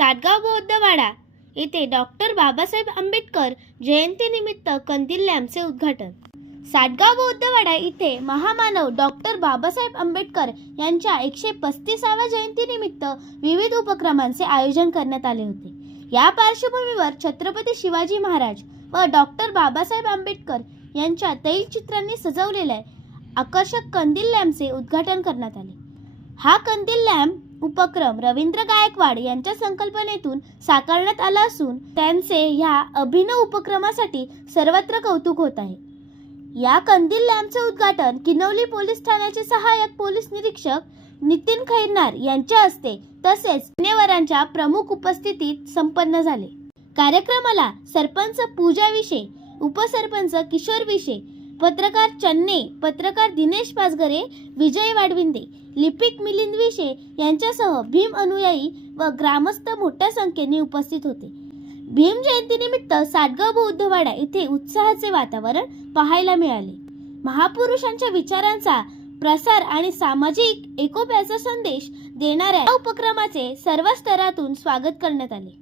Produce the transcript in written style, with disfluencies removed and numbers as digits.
साटगाव बौद्धवाडा येथे डॉक्टर बाबासाहेब आंबेडकर जयंतीनिमित्त कंदील लॅम्पचे उद्घाटन। साटगाव बौद्धवाडा इथे महामानव डॉक्टर बाबासाहेब आंबेडकर यांच्या 135व्या जयंतीनिमित्त विविध उपक्रमांचे आयोजन करण्यात आले होते। या पार्श्वभूमीवर छत्रपती शिवाजी महाराज व डॉक्टर बाबासाहेब आंबेडकर यांच्या तैलचित्रांनी सजवलेल्या आकर्षक कंदील लॅम्पचे उद्घाटन करण्यात आले। हा कंदील लॅम्प उपक्रम रवींद्र गायकवाड यांच्या संकल्पनेतून साकारण्यात आला असून त्यांचे ह्या अभिनव उपक्रमासाठी सर्वत्र कौतुक होत आहे। या कंदील लॅम्पचे उद्घाटन किनवली पोलीस ठाण्याचे सहाय्यक पोलीस निरीक्षक नितीन खैरनार यांच्या हस्ते तसेच मान्यवरांच्या प्रमुख उपस्थितीत संपन्न झाले। कार्यक्रमाला सरपंच पूजा विशे, उपसरपंच किशोर विशे, पत्रकार चन्ने, पत्रकार दिनेश पाचगरे, विजय वाडविंदे, लिपिक मिलिंद विशे यांच्यासह भीम अनुयायी व ग्रामस्थ मोठ्या संख्येने उपस्थित होते। भीम जयंतीनिमित्त साटगाव बौद्धवाडा येथे उत्साहाचे वातावरण पाहायला मिळाले। महापुरुषांच्या विचारांचा प्रसार आणि सामाजिक एकोप्याचा संदेश देणाऱ्या उपक्रमाचे सर्व स्तरातून स्वागत करण्यात आले।